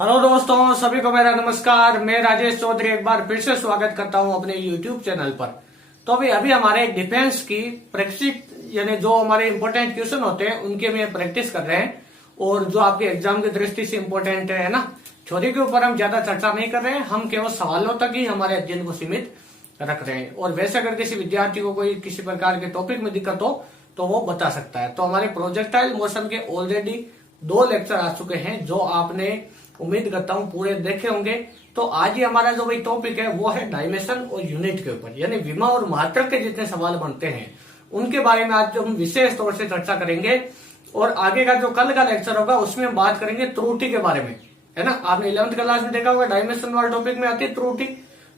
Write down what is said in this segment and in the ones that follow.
Hello दोस्तों, सभी को मेरा नमस्कार। मैं राजेश चौधरी एक बार फिर से स्वागत करता हूं अपने यूट्यूब चैनल पर। तो अभी हमारे डिफेंस की प्रैक्टिस यानी जो हमारे इंपॉर्टेंट क्वेश्चन होते हैं उनके में प्रैक्टिस कर रहे हैं और जो आपके एग्जाम की दृष्टि से इम्पोर्टेंट है ना। थ्योरी के ऊपर हम ज्यादा चर्चा नहीं कर रहे हैं, हम केवल सवालों तक ही हमारे अध्ययन को सीमित रख रहे हैं। और वैसे अगर किसी विद्यार्थी को कोई किसी प्रकार के टॉपिक में दिक्कत हो तो वो बता सकता है। तो हमारे प्रोजेक्टाइल मोशन के ऑलरेडी 2 लेक्चर आ चुके हैं जो आपने उम्मीद करता हूं पूरे देखे होंगे। तो आज ही हमारा जो भाई टॉपिक है वो है डायमेंशन और यूनिट के ऊपर, यानी विमा और मात्रक के जितने सवाल बनते हैं उनके बारे में आज हम विशेष तौर से चर्चा करेंगे। और आगे का जो कल का लेक्चर होगा उसमें हम बात करेंगे त्रुटि के बारे में, है ना। आपने 11th क्लास में देखा होगा डायमेंशन वाले टॉपिक में आती है त्रुटि।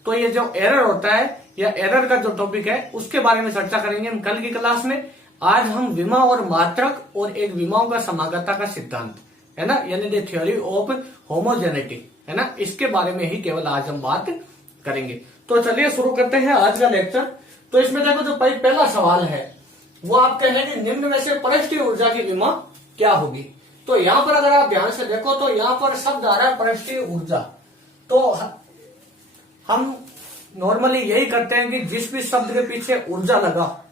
तो ये जो एरर होता है या एरर का जो टॉपिक है उसके बारे में चर्चा करेंगे हम कल की क्लास में। आज हम विमा और मात्रक और एक विमाओं का समागता का सिद्धांत, है ना, यानी द थ्योरी ऑफ होमोजेनिटी, है ना, इसके बारे में ही केवल आज हम बात करेंगे। तो चलिए शुरू करते हैं आज का लेक्चर। तो इसमें देखो जो पहला सवाल है वो आप कहें कि निम्न में से पृष्ठीय ऊर्जा की विमा क्या होगी। तो यहां पर अगर आप ध्यान से देखो तो यहां पर शब्द आ रहा है पृष्ठीय ऊर्जा। तो हम नॉर्मली यही करते हैं कि जिस भी शब्द के पीछे ऊर्जा लगा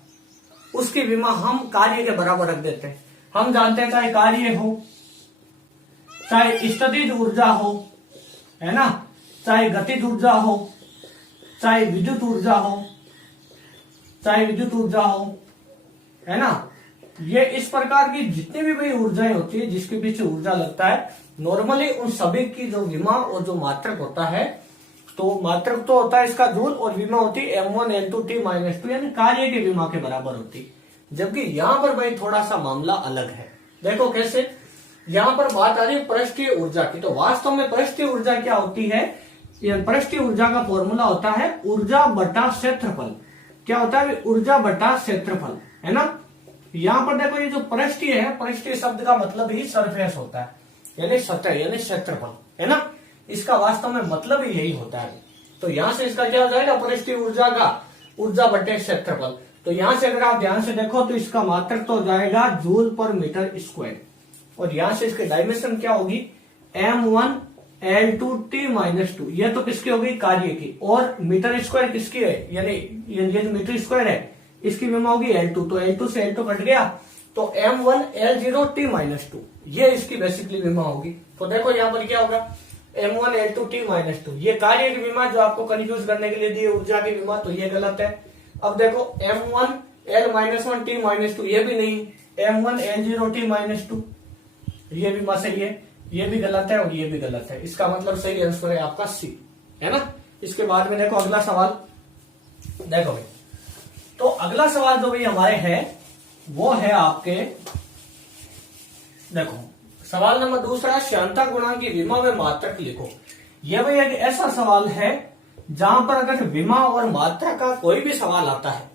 उसकी विमा हम कार्य के बराबर रख देते हैं। हम जानते हैं चाहे कार्य हो, चाहे स्थितिज ऊर्जा हो, है ना, चाहे गतिज ऊर्जा हो, चाहे विद्युत ऊर्जा हो, है ना, ये इस प्रकार की जितनी भी भाई ऊर्जाएं होती है जिसके पीछे ऊर्जा लगता है नॉर्मली उन सभी की जो विमा और जो मात्रक होता है, तो मात्रक तो होता है इसका जूल और विमा होती है M1 L2 T-2 यानी कार्य की विमा के बराबर होती। जबकि यहां पर भाई थोड़ा सा मामला अलग है। देखो कैसे, यहां पर बात आ रही है पृष्ठीय ऊर्जा की। तो वास्तव में पृष्ठीय ऊर्जा क्या होती है? पृष्ठीय ऊर्जा का फॉर्मूला होता है ऊर्जा बटा क्षेत्रफल। क्या होता है? ऊर्जा बटा क्षेत्रफल, है ना। यहां पर देखो ये जो पृष्ठीय है, पृष्ठीय शब्द का मतलब ही सरफेस होता है, यानी सतह, यानी क्षेत्रफल, है ना। इसका वास्तव में मतलब ही यही होता है। तो यहां से इसका क्या हो जाएगा? पृष्ठीय ऊर्जा का ऊर्जा बटे क्षेत्रफल। तो यहां से अगर आप ध्यान से देखो तो इसका मात्रक तो हो जाएगा जूल पर मीटर स्क्वायर। और यहां से इसकी डायमेंशन क्या होगी? M1 L2 T-2। ये तो किसकी होगी? कार्य की। और मीटर स्क्वायर किसकी है? यानी ये जो मीटर स्क्वायर है इसकी विमा होगी L2। तो L2 से L2 कट गया तो M1 L0 T-2 ये इसकी बेसिकली विमा होगी। तो देखो यहां पर क्या होगा? M1 L2 T-2 ये कार्य की विमा जो आपको कंफ्यूज करने के लिए दी ऊर्जा की विमा, तो ये गलत है। अब देखो M1 L-1 T-2 ये भी नहीं, M1 L0 T-2 ये भी सही है, ये भी गलत है और ये भी गलत है। इसका मतलब सही आंसर है आपका सी, है ना। इसके बाद में देखो अगला सवाल, देखो भाई, तो अगला सवाल जो भी हमारे है वो है आपके, देखो सवाल नंबर 2 श्यानता गुणांक की विमा में मात्रक लिखो। यह भाई एक ऐसा सवाल है जहां पर अगर विमा और मात्रा का कोई भी सवाल आता है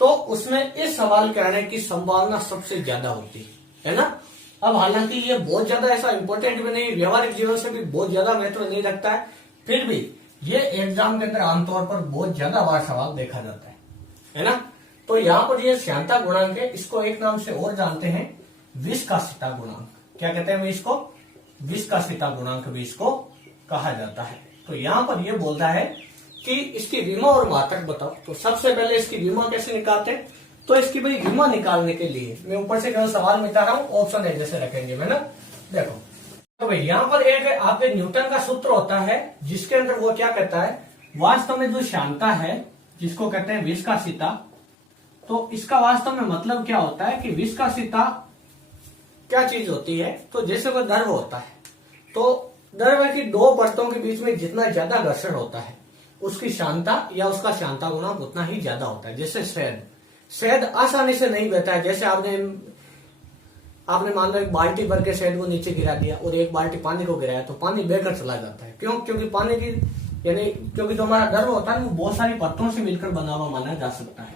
तो उसमें इस सवाल के आने की संभावना सबसे ज्यादा होती है ना। अब हालांकि ये बहुत ज्यादा ऐसा इंपॉर्टेंट भी नहीं, व्यवहारिक जीवन से भी बहुत ज्यादा महत्व नहीं रखता है, फिर भी ये एग्जाम के अंदर आमतौर पर बहुत ज्यादा बार सवाल देखा जाता है ना। तो यहाँ पर ये श्यानता गुणांक है, इसको एक नाम से और जानते हैं विस्कासिता गुणांक। क्या कहते हैं इसको? विस्कासिता गुणांक भी इसको कहा जाता है। तो यहाँ पर ये बोलता है कि इसकी विमा और मात्रक बताओ। तो सबसे पहले इसकी विमा कैसे निकालते हैं? तो इसकी भाई विमा निकालने के लिए मैं ऊपर से केवल सवाल मिटा रहा हूं, ऑप्शन है जैसे रखेंगे मैं ना। देखो तो भाई यहाँ पर एक आपके न्यूटन का सूत्र होता है जिसके अंदर वो क्या कहता है, वास्तव में जो श्यानता है जिसको कहते हैं विस्कासिता, तो इसका वास्तव में मतलब क्या होता है कि विस्कासिता क्या चीज होती है? तो जैसे कोई द्रव होता है तो द्रव की 2 परतों के बीच में जितना ज्यादा घर्षण होता है उसकी श्यानता या उसका श्यानता गुणांक उतना ही ज्यादा होता है। जैसे शहद आसानी से नहीं बहता है। जैसे आपने मान लो एक बाल्टी भर के शहद को नीचे गिरा दिया और एक बाल्टी पानी को गिराया तो पानी बहकर चला जाता है। क्यों? क्योंकि पानी की यानी क्योंकि जो हमारा द्रव होता है वो बहुत सारी परतों से मिलकर बना हुआ माना जा सकता है।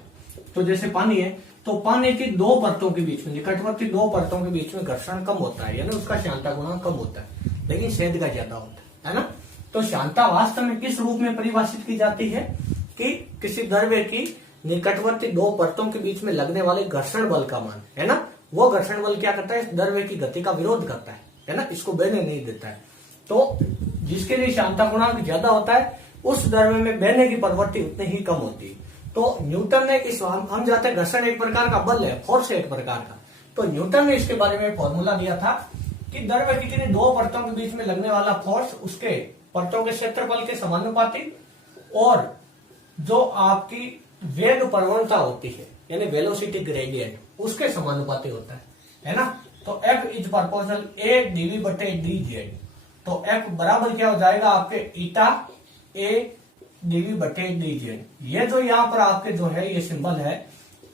तो जैसे पानी है तो पानी की 2 परतों के बीच में, निकटवर्ती 2 परतों के बीच में घर्षण कम होता है, यानी उसका श्यानता गुणांक कम होता है, लेकिन शहद का ज्यादा होता है ना। तो श्यानता वास्तव में किस रूप में परिभाषित की जाती है कि किसी द्रव्य की निकटवर्ती 2 परतों के बीच में लगने वाले घर्षण बल का मान, है ना, वो घर्षण बल क्या करता है? इस द्रव्य की गति का विरोध करता है ना, इसको बहने नहीं देता है। तो जिसके लिए श्यानता गुणांक ज्यादा होता है उस द्रव्य में बहने की प्रवृत्ति उतनी ही कम होती है। तो न्यूटन ने इस हम जाते हैं घर्षण एक प्रकार का बल है, फोर्स एक प्रकार का, तो न्यूटन ने इसके बारे में फॉर्मूला दिया था कि द्रव्य की किन्हीं दो परतों के बीच में लगने वाला फोर्स उसके परतों के क्षेत्रफल के समानुपाती और जो आपकी वेग प्रवणता होती है यानी वेलोसिटी ग्रेडियंट उसके समानुपाती होता है ना। तो F is proportional A dV बटे dz। तो F बराबर क्या हो जाएगा आपके ईटा A dV बटे dz। ये जो यहाँ पर आपके जो है ये सिंबल है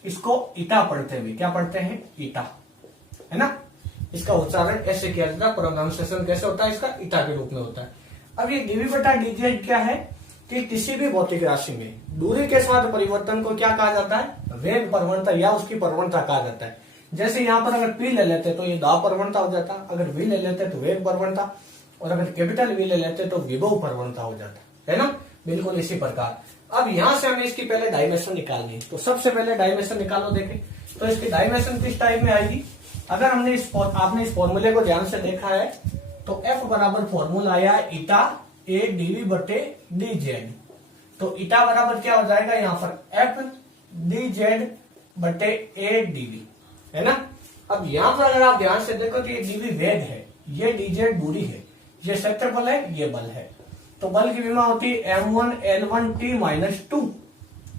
इसको ईटा पढ़ते हुए क्या पढ़ते हैं, ईटा, है ना। इसका उच्चारण ऐसे किया जाता है, प्रोनाउंसिएशन कैसे होता है इसका, ईटा के रूप में होता है। अब ये dV बटा dz क्या है कि किसी भी भौतिक राशि में दूरी के साथ परिवर्तन को क्या कहा जाता है, वेग प्रवणता या उसकी प्रवणता कहा जाता है। जैसे यहाँ पर अगर P ले लेते तो ये दाब प्रवणता हो जाता, अगर V ले लेते तो वेग प्रवणता, और अगर कैपिटल V ले लेते तो विभव प्रवणता हो जाता है ना। बिल्कुल इसी प्रकार अब यहां से हमें इसकी पहले डायमेंशन निकालनी है। तो सबसे पहले डायमेंशन निकालो। देखें तो इसकी डायमेंशन किस टाइप में आएगी, अगर हमने आपने इस फॉर्मूले को ध्यान से देखा है तो F बराबर फॉर्मूला आया ईटा A dV बटे dz। तो ईटा बराबर क्या हो जाएगा यहाँ पर F dz बटे A dV, है ना। अब यहाँ पर अगर आप ध्यान से देखो तो ये dV वेग है, ये dz दूरी है, ये क्षेत्रफल है, ये बल है। तो बल की विमा होती है m1 L1 T माइनस 2,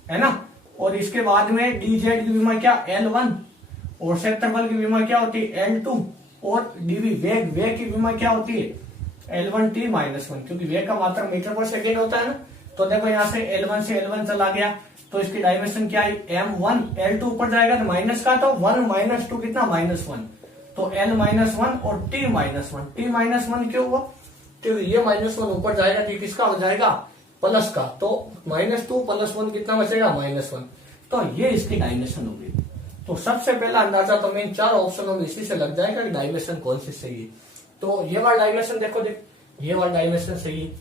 है ना। और इसके बाद में dz की विमा क्या L1 और क्षेत्रफल की विमा क्या होती है L2 और dV वेग की विमा क्या होती है L1 T माइनस 1, क्योंकि वेग का मात्रा मीटर पर सेकेंड होता है ना। तो देखो यहाँ से L1 से L1 चला गया तो इसकी डायमेंशन क्या आई m1 L2 ऊपर जाएगा तो माइनस का, तो 1 माइनस 2 कितना -1, तो L माइनस 1 और T माइनस 1। T माइनस 1 क्यों हुआ, तो ये -1 ऊपर जाएगा तो किसका हो जाएगा प्लस का, तो -2 + 1 कितना बचेगा -1। तो ये इसकी डायमेंशन होगी। तो सबसे पहला अंदाजा तो मैं इन चार ऑप्शनों में इसी से लग जाएगा कि डायमेंशन कौन सी सही है। तो ये वाला डायमेंशन देखो, ये वाला डायमेंशन सही है,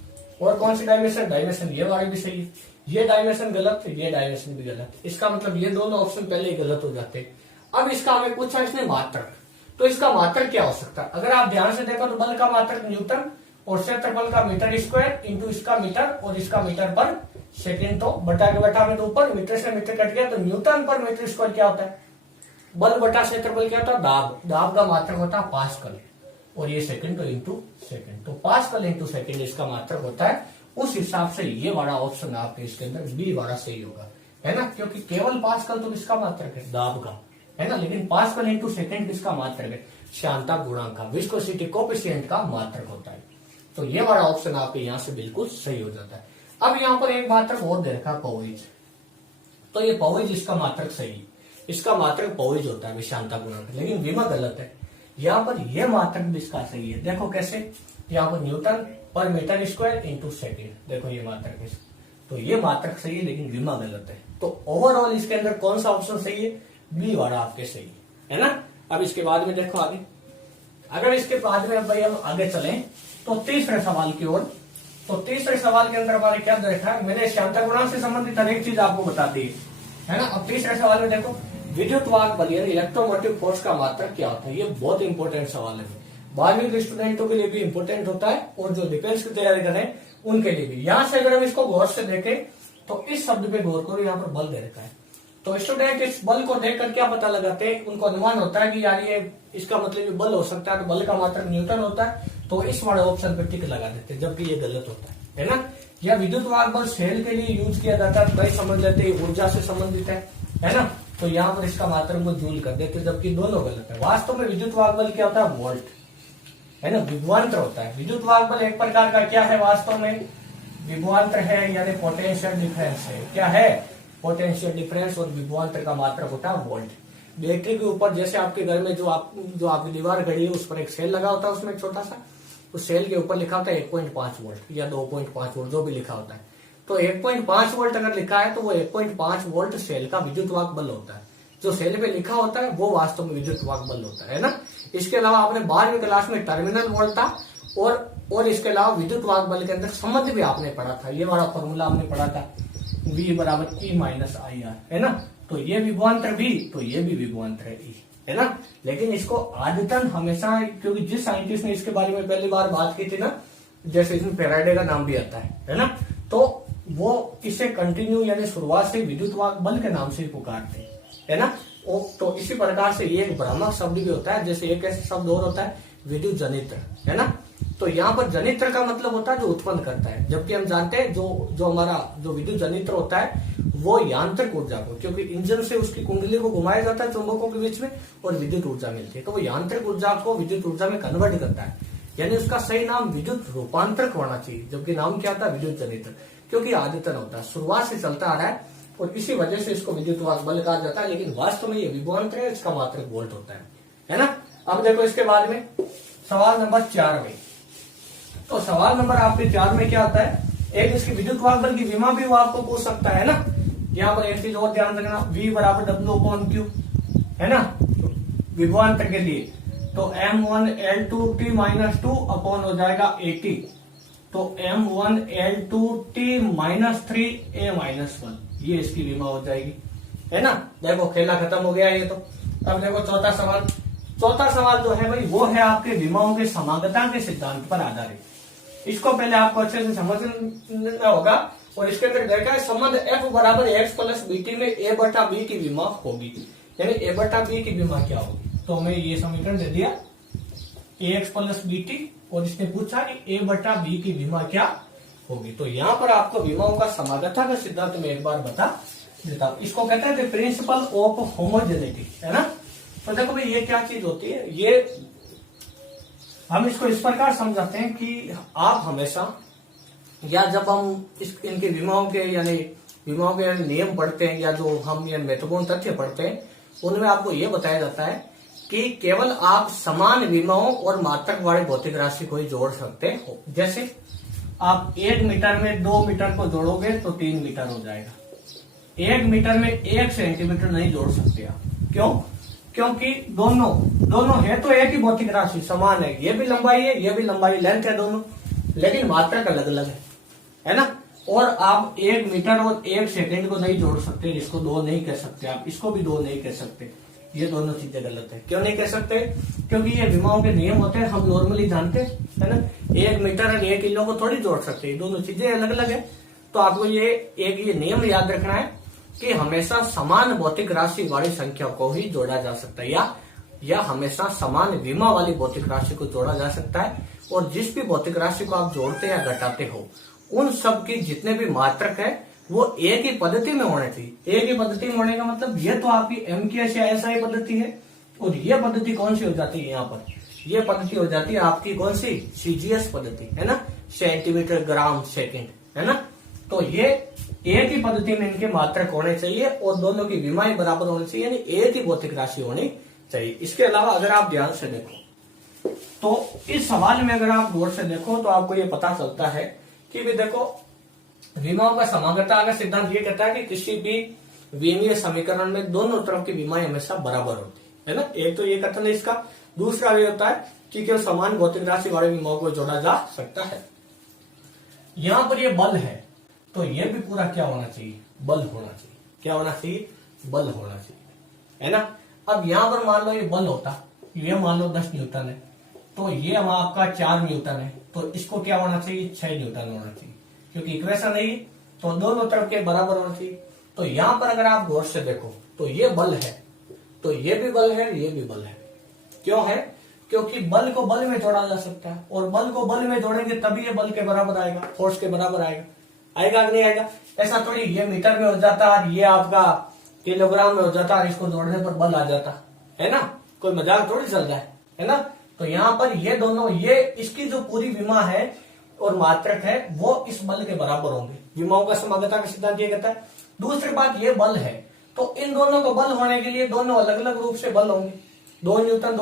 और कौन सी डायमेंशन ये वाली भी सही है, ये डायमेंशन गलत है, ये डायमेंशन भी गलत है। इसका मतलब ये दोनों ऑप्शन पहले ही गलत हो जाते हैं। अब इसका हमें पूछा इसने मात्रक, तो इसका मात्रक क्या हो सकता है। अगर आप ध्यान से देखो तो बल का मात्रक न्यूटन और क्षेत्रफल का मीटर स्क्वायर इंटू इसका मीटर और इसका मीटर पर सेकेंड, तो बटा के बटा में तो ऊपर मीटर से मीटर कट गया तो न्यूटन पर मीटर स्क्वायर क्या होता है, बल बटा क्षेत्रफल क्या होता है दाब, दाब का मात्रक होता है पास्कल, और ये सेकंड तो इंटू सेकंड, तो पास्कल इंटू सेकंड इसका मात्रक होता है। उस हिसाब से ये वाला ऑप्शन आपके इसके अंदर बी वाला सही होगा, है ना, क्योंकि केवल पास्कल तो किसका मात्रक है दाब का, है ना, लेकिन पास्कल इंटू सेकंड किसका मात्रक है श्यानता गुणांक का, विस्कोसिटी कोएफिशिएंट का मात्रक होता है। तो ये वाला ऑप्शन आपके यहाँ से बिल्कुल सही हो जाता है। अब यहाँ पर एक मात्रक और दे रखा पॉइज, तो ये पॉइज इसका मात्रक सही, इसका मात्रक पॉइज होता है विषांता गुणांक, लेकिन विमा गलत है। यहाँ पर यह मात्रक भी इसका सही है, देखो कैसे, यहाँ पर न्यूटन पर मीटर स्क्वायर इंटू सेकेंड, देखो ये मात्रक है, तो ये मात्रक सही है लेकिन विमा गलत है। तो ओवरऑल इसके अंदर कौन सा ऑप्शन सही है, बी वाला आपके सही है ना। अब इसके बाद में देखो आगे, अगर इसके बाद में भाई हम आगे चले तो तीसरे सवाल की ओर, तो तीसरे सवाल के अंदर हमारे क्या देखा है, मैंने श्यानता गुणांक से संबंधित हर एक चीज आपको बता दी है ना। अब तीसरे सवाल में देखो विद्युत वाहक बल यानी इलेक्ट्रोमोटिव फोर्स का मात्रक क्या होता है, ये बहुत इंपॉर्टेंट सवाल है, 12वीं के स्टूडेंटों के लिए भी इंपॉर्टेंट होता है और जो डिफेंस की तैयारी कर रहे हैं उनके लिए भी। यहां से अगर हम इसको गौर से देखें तो इस शब्द पे गौर करो, यहाँ पर बल दे रखा है, तो स्टूडेंट इस बल को देखकर क्या पता लगाते हैं, उनको अनुमान होता है कि यार ये इसका मतलब ये बल हो सकता है, तो बल का मात्रक न्यूटन होता है, तो इस वाले ऑप्शन पे टिक लगा देते हैं, जबकि ये गलत होता है ना। या विद्युत वाहक बल सेल के लिए यूज किया जाता है, तो भाई समझ लेते हैं ऊर्जा से संबंधित है ना, तो यहाँ पर इसका मात्रक को जूल कर देते, जबकि दोनों गलत है। वास्तव में विद्युत वाहक बल क्या होता है, वोल्ट, है ना, विभवांतर होता है। विद्युत वाहक बल एक प्रकार का क्या है, वास्तव में विभवांतर है, यानी पोटेंशियल डिफरेंस है। क्या है, पोटेंशियल डिफरेंस, और विभवांतर का मात्रक होता है वोल्ट। बैटरी के ऊपर जैसे आपके घर में जो आपकी दीवार घड़ी है उस पर एक सेल लगा होता है, उसमें छोटा सा, उस सेल के ऊपर लिखा होता है 1.5 वोल्ट या 2.5 वोल्ट, जो भी लिखा होता है। तो 1.5 वोल्ट अगर लिखा है तो वो 1.5 वोल्ट सेल का विद्युत वाहक बल होता है। जो सेल पे लिखा होता है वो वास्तव में विद्युत वाहक बल होता है ना। इसके अलावा आपने 12वीं क्लास में टर्मिनल वोल्टा और इसके अलावा विद्युत वाहक बल के अंदर संबंध भी आपने पढ़ा था, ये वाला फॉर्मूला आपने पढ़ा था, V बराबर E माइनस IR, है ना। तो ये विभवांतर भी, तो ये भी विभवांतर है E, है ना। लेकिन इसको आदतन हमेशा, क्योंकि जिस साइंटिस्ट ने इसके बारे में पहली बार बात की थी ना, जैसे इसमें फैराडे का नाम भी आता है ना। तो वो इसे कंटिन्यू यानी शुरुआत से विद्युत बल के नाम से ही पुकारते हैं, है ना। तो इसी प्रकार से ये एक भ्रामक शब्द भी होता है। जैसे एक ऐसा शब्द और होता है विद्युत जनित्र, है ना। तो यहाँ पर जनित्र का मतलब होता है जो उत्पन्न करता है, जबकि हम जानते हैं जो हमारा जो विद्युत जनित्र होता है वो यांत्रिक ऊर्जा को, क्योंकि इंजन से उसकी कुंडली को घुमाया जाता है चुंबकों के बीच में और विद्युत ऊर्जा मिलती है, तो वो यांत्रिक ऊर्जा को विद्युत ऊर्जा में कन्वर्ट करता है। यानी उसका सही नाम विद्युत रूपांतरक होना चाहिए, जबकि नाम क्या होता है विद्युत जनित्र, क्योंकि आदतन होता है, शुरुआत से चलता आ रहा है और इसी वजह से इसको विद्युत बल कहा जाता है। लेकिन वास्तव में ये विभवांतर है, इसका मात्रक वोल्ट होता है ना। अब देखो इसके बाद में सवाल नंबर 4 में, तो सवाल नंबर आपके 4 में क्या आता है, एक इसकी विद्युत बल की विमा भी वो आपको पूछ सकता है ना। यहाँ पर एक चीज और ध्यान रखना, V बराबर W/Q, है ना, विभवांतर के लिए। तो M1L2T-2 अपॉन हो जाएगा 80, तो M1L2T-3A-1, ये इसकी विमा हो जाएगी, है ना। देखो खेला खत्म हो गया ये तो। अब देखो चौथा सवाल। चौथा सवाल जो है भाई वो है आपके विमाओं के समागता के सिद्धांत पर आधारित। इसको पहले आपको अच्छे से समझना होगा और इसके अंदर देखा है संबंध F बराबर X प्लस BT में A बटा B की विमा होगी, यानी A बटा B की विमा क्या होगी। तो हमें ये समीकरण दे दिया AX प्लस BT और इसने पूछा कि A बटा B की विमा क्या होगी। तो यहाँ पर आपको विमाओं का समागता का सिद्धांत में एक बार बता देता हूं। इसको कहते हैं प्रिंसिपल ऑफ होमोजेनिटी, है ना। तो देखो भाई ये क्या चीज होती है, ये हम इसको इस प्रकार समझाते हैं कि आप हमेशा या जब हम इनके विमाओं के यानी विमाओं के नियम पढ़ते हैं या जो हम ये महत्वपूर्ण तथ्य पढ़ते हैं उनमें आपको ये बताया जाता है कि केवल आप समान विमाओं और मात्रक वाले भौतिक राशि को ही जोड़ सकते हो। जैसे आप 1 मीटर में 2 मीटर को जोड़ोगे तो 3 मीटर हो जाएगा, 1 मीटर में 1 सेंटीमीटर नहीं जोड़ सकते आप। क्यों? क्योंकि दोनों है तो एक ही भौतिक राशि, समान है, ये भी लंबाई है ये भी लंबाई, लेंथ है दोनों, लेकिन मात्रक अलग अलग है ना। और आप 1 मीटर और 1 सेकंड को नहीं जोड़ सकते, इसको 2 नहीं कह सकते आप, इसको भी 2 नहीं कह सकते, ये दोनों चीजें गलत है। क्यों नहीं कह सकते? क्योंकि ये विमाओं के नियम होते हैं, हम नॉर्मली जानते हैं, है ना। 1 मीटर और 1 किलो को थोड़ी जोड़ सकते हैं, दोनों चीजें अलग अलग है। तो आपको ये नियम याद रखना है कि हमेशा समान भौतिक राशि वाली संख्या को ही जोड़ा जा सकता है या हमेशा समान विमा वाली भौतिक राशि को जोड़ा जा सकता है। और जिस भी भौतिक राशि को आप जोड़ते या घटाते हो उन सब की जितने भी मात्रक है वो एक ही पद्धति में होने चाहिए। एक ही पद्धति में होने का मतलब ये तो आपकी MKS या SI पद्धति है और ये पद्धति कौन सी हो जाती है, यहाँ पर ये पद्धति हो जाती है आपकी कौन सी, CGS पद्धति, है ना, सेंटीमीटर ग्राम सेकंड, है ना। तो ये एक ही पद्धति में इनके मात्रक होने चाहिए और दोनों की विमाएं बराबर होनी चाहिए, यानी एक ही भौतिक राशि होनी चाहिए। इसके अलावा अगर आप ध्यान से देखो तो इस सवाल में अगर आप गौर से देखो तो आपको ये पता चलता है कि भी देखो विमाओं का समागता का सिद्धांत ये कहता है कि किसी भी विमीय समीकरण में दोनों तरफ की विमाएं हमेशा बराबर होती है ना। एक तो ये कथन है इसका, दूसरा ये होता है कि केवल समान भौतिक राशि वाले विमाओं को जोड़ा जा सकता है। यहाँ पर ये बल है तो ये भी पूरा क्या होना चाहिए, बल होना चाहिए। क्या होना चाहिए, बल होना चाहिए, है ना। अब यहाँ पर मान लो ये बल होता, ये मान लो 10 न्यूटन है तो ये हम आपका 4 न्यूटन है, तो इसको क्या होना चाहिए, 6 न्यूटन होना चाहिए, क्योंकि इक्वेशन नहीं है तो दोनों तरफ के बराबर होना चाहिए। तो यहाँ पर अगर आप गौर से देखो तो ये बल है तो ये भी बल है ये भी बल है। क्यों है? क्योंकि बल को बल में जोड़ा जा सकता है और बल को बल में जोड़ेंगे तभी ये बल के बराबर आएगा, फोर्स के बराबर आएगा कि नहीं आएगा? ऐसा थोड़ी ये मीटर में हो जाता और ये आपका किलोग्राम में हो जाता और इसको जोड़ने पर बल आ जाता, है ना। कोई मजाक थोड़ी चल रहा है ना। तो यहाँ पर ये दोनों, ये इसकी जो पूरी विमा है और मात्रक है वो इस बल के बराबर होंगे। विमाओं का समागता का सिद्धांत ये कहता है। दूसरी बात, ये बल है तो इन दोनों को बल होने के लिए दोनों अलग अलग रूप से बल होंगे। 2 न्यूटन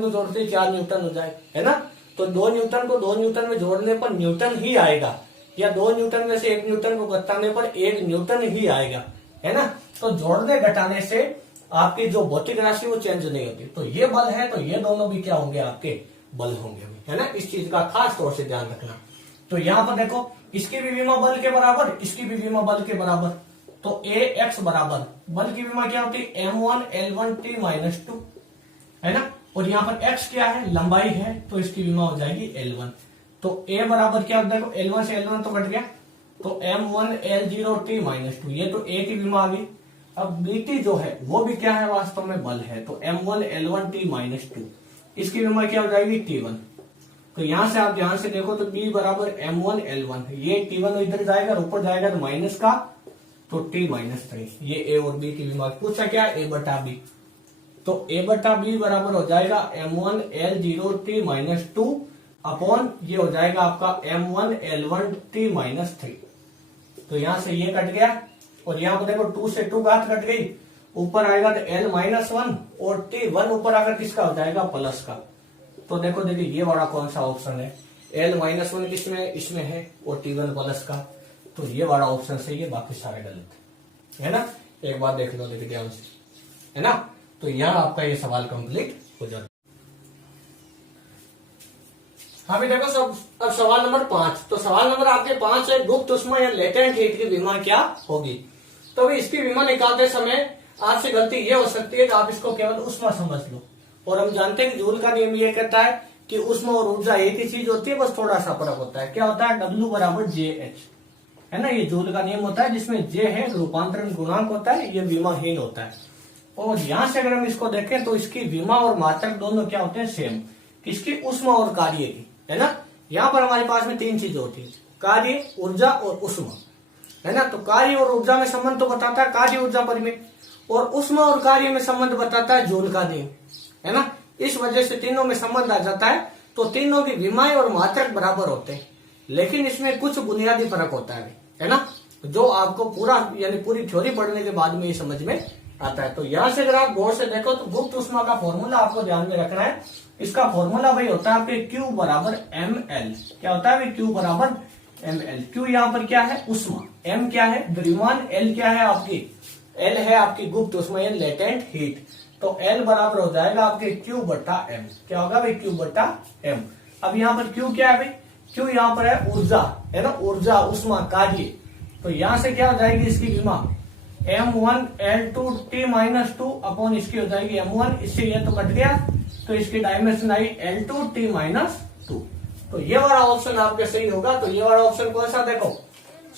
को जोड़ते 4 न्यूटन हो जाए, है ना। तो 2 न्यूटन को 2 न्यूटन में जोड़ने पर न्यूटन ही आएगा, या 2 न्यूटन में से 1 न्यूटन को घटाने पर 1 न्यूटन ही आएगा, है ना। तो जोड़ने घटाने से आपकी जो भौतिक राशि वो चेंज नहीं होती। तो ये बल है तो ये दोनों भी क्या होंगे, आपके बल होंगे, है ना। इस चीज का खास तौर से ध्यान रखना। तो यहाँ पर देखो इसकी भी विमा बल के बराबर, इसकी भी विमा बल के बराबर, तो AX बराबर बल की विमा क्या होती है, M1L1T-2, है ना। और यहाँ पर X क्या है, लंबाई है, तो इसकी विमा हो जाएगी L1। तो ए बराबर क्या होता है, देखो L1 से L1 तो कट गया, तो M1L0T माइनस 2, ये तो ए की विमा आ गई। अब बीटी जो है वो भी क्या है, वास्तव में बल है, तो M1L1T माइनस 2, इसकी विमा क्या हो जाएगी T1। तो यहां से आप ध्यान से देखो तो B बराबर M1L1, ये T1 इधर जाएगा और ऊपर जाएगा तो माइनस का, तो T माइनस 3, ये ए और बी की विमा पूछा क्या, A बटा बी। तो A बटा बी बराबर हो जाएगा M1L0T माइनस 2 अपॉन ये हो जाएगा आपका M1L1T माइनस 3। तो यहां से ये कट गया और यहां पर देखो 2 से 2 घात कट गई, ऊपर आएगा तो L माइनस 1 और T1 ऊपर आकर किसका हो जाएगा, प्लस का। तो देखो देखिए ये वाला कौन सा ऑप्शन है, L माइनस 1 किसमें, इसमें है, और T1 प्लस का, तो ये वाला ऑप्शन सही है, बाकी सारे गलत है ना। एक बात देख लो देखिए ध्यान से, है ना। तो यहाँ आपका ये सवाल कंप्लीट हो जाता है। हाँ भी देखो सब, अब सवाल नंबर 5। तो सवाल नंबर आपके 5 है, गुप्त ऊष्मा या लेटेंट हीट की विमा क्या होगी। तो अभी इसकी विमा निकालते समय आपसे गलती ये हो सकती है कि आप इसको केवल ऊष्मा समझ लो, और हम जानते हैं कि जूल का नियम ये कहता है कि ऊष्मा और ऊर्जा एक ही चीज होती है, बस थोड़ा सा फर्क होता है। क्या होता है, W बराबर JH, है ना, ये जूल का नियम होता है, जिसमें J है रूपांतरण गुणांक होता है, ये विमाहीन होता है। और यहां से अगर हम इसको देखें तो इसकी विमा और मात्रक दोनों क्या होते हैं, सेम, किसकी, ऊष्मा और कार्य की, है ना। यहाँ पर हमारे पास में 3 चीजें होती है, कार्य, ऊर्जा और ऊष्मा, है ना। तो कार्य और ऊर्जा में संबंध तो बताता है कार्य ऊर्जा परिमेय, और ऊष्मा और कार्य में संबंध बताता है जूल का नियम, है ना। इस वजह से तीनों में संबंध आ जाता है, तो तीनों की विमाएं और मात्रक बराबर होते हैं, लेकिन इसमें कुछ बुनियादी फर्क होता है ना, जो आपको पूरा यानी पूरी थ्योरी पढ़ने के बाद में ये समझ में आता है। तो यहां से अगर आप गौर से देखो तो गुप्त ऊष्मा का फॉर्मूला आपको ध्यान में रखना है। इसका फॉर्मूला वही होता है आपके Q बराबर ml, क्या होता है, Q बराबर ml। Q यहाँ पर क्या है, ऊष्मा, M क्या है, द्रव्यमान, L क्या है आपकी, L है आपकी गुप्त ऊष्मा या लेटेंट हीट। तो L बराबर हो जाएगा आपके Q बटा M, क्या होगा भाई, Q बटा M। अब यहाँ पर Q क्या है भाई, Q यहाँ पर है ऊर्जा, है ना, ऊर्जा, ऊष्मा, कार्य। तो यहां से क्या हो जाएगी इसकी विमा, M1L2T माइनस 2 अपॉन इसकी हो जाएगी M1, इससे ये तो कट गया, तो इसकी डायमेंशन आई L2T माइनस 2। तो ये वाला ऑप्शन आपके सही होगा। तो ये वाला ऑप्शन कौन सा, देखो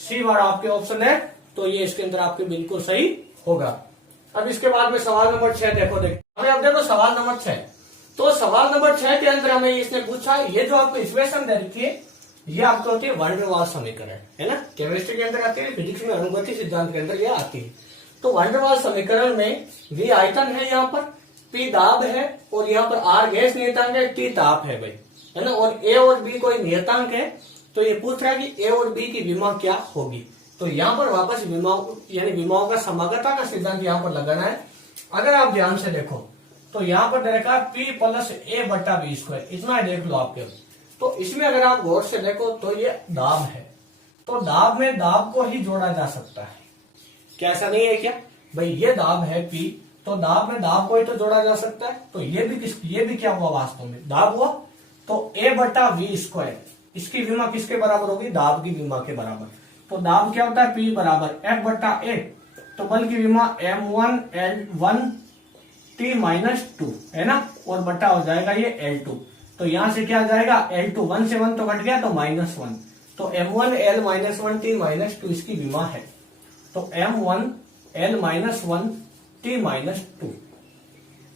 C वाला आपके ऑप्शन है, तो ये इसके अंदर आपके बिल्कुल सही होगा। अब इसके बाद में सवाल नंबर 6 देखो, अभी आप देखो सवाल नंबर 6। तो सवाल नंबर 6 के अंदर हमें इसने पूछा, ये जो आपको इक्वेशन दे रखी है, ये आपको होती है वैन डर वाल्स समीकरण, है ना। केमिस्ट्री के अंदर आती है, फिजिक्स में अणुगति सिद्धांत के अंदर ये आती है। तो वैन डर वाल्स समीकरण में V आयतन है, यहाँ पर P दाब है, और यहाँ पर R गैस नियतांक है, T ताप है भाई, है ना। और A और B कोई नियतांक है। तो ये पूछ रहा है कि A और B की विमा क्या होगी। तो यहाँ पर वापस विमा यानी विमाओं का समागता का सिद्धांत यहाँ पर लगाना है। अगर आप ध्यान से देखो तो यहाँ पर देखा P प्लस A बटा B स्क्वायर, इतना देख लो आपके। तो इसमें अगर आप गौर से देखो तो ये दाब है, तो दाब में दाब को ही जोड़ा जा सकता है, क्या ऐसा नहीं है क्या भाई, ये दाब है P, तो दाब में दाब को ही तो जोड़ा जा सकता है। तो ये भी क्या हुआ वास्तव में, दाब हुआ। तो A बटा V स्क्वायर, इसकी विमा किसके बराबर होगी, दाब की विमा के बराबर। तो दाब क्या होता है, P बराबर F बटा A, तो बल की विमा M1L1T माइनस 2, है ना, और बटा हो जाएगा ये L2। तो यहां से क्या आ जाएगा, L2, 1 से 1 तो कट गया, तो -1, तो M1L माइनस 1T माइनस 2 इसकी विमा है। तो M1L माइनस 1T माइनस 2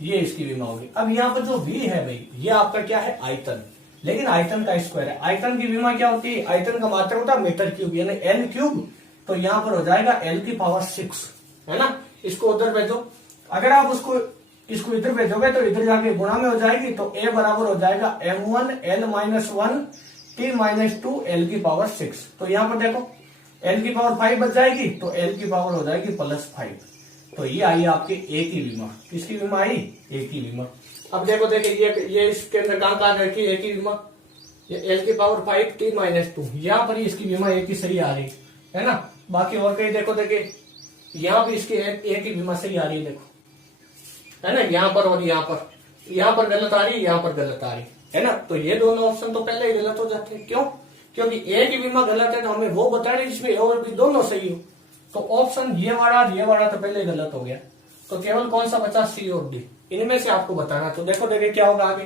ये इसकी विमा होगी। अब यहाँ पर जो V है भाई, ये आपका क्या है, आयतन, लेकिन आयतन का स्क्वायर है। आयतन की विमा क्या होती है, आयतन का मात्रक होता है मीटर क्यूब यानी L क्यूब। तो यहाँ पर हो जाएगा L की पावर 6, है ना। इसको उधर भेजो, अगर आप इसको इधर भेजोगे तो इधर जाके गुणा में हो जाएगी। तो A बराबर हो जाएगा M1L minus 1T minus 2 L की पावर 6। तो यहाँ पर देखो L की पावर 5 बच जाएगी, तो L की पावर हो जाएगी +5। तो ये आई आपके A की विमा, किसकी विमा आई, A की विमा। अब देखो ये इसके अंदर कहाँ रखी A की विमा, ये L की पावर 5T माइनस 2, यहाँ पर इसकी विमा A की सही आ रही है ना। बाकी और कहीं देखो यहाँ भी इसकी A की विमा सही आ रही है, देखो, है ना, यहाँ पर और यहाँ पर गलत आ रही है, यहाँ पर गलत आ रही है ना। तो ये दोनों ऑप्शन तो पहले ही गलत हो जाते हैं, क्यों, क्योंकि A की विमा गलत है, तो हमें वो बताना है जिसमें A और B दोनों सही हो। तो ऑप्शन ये वाला तो पहले गलत हो गया। तो केवल कौन सा बचा, C और D, इनमें से आपको बताना। तो देखो क्या होगा आगे।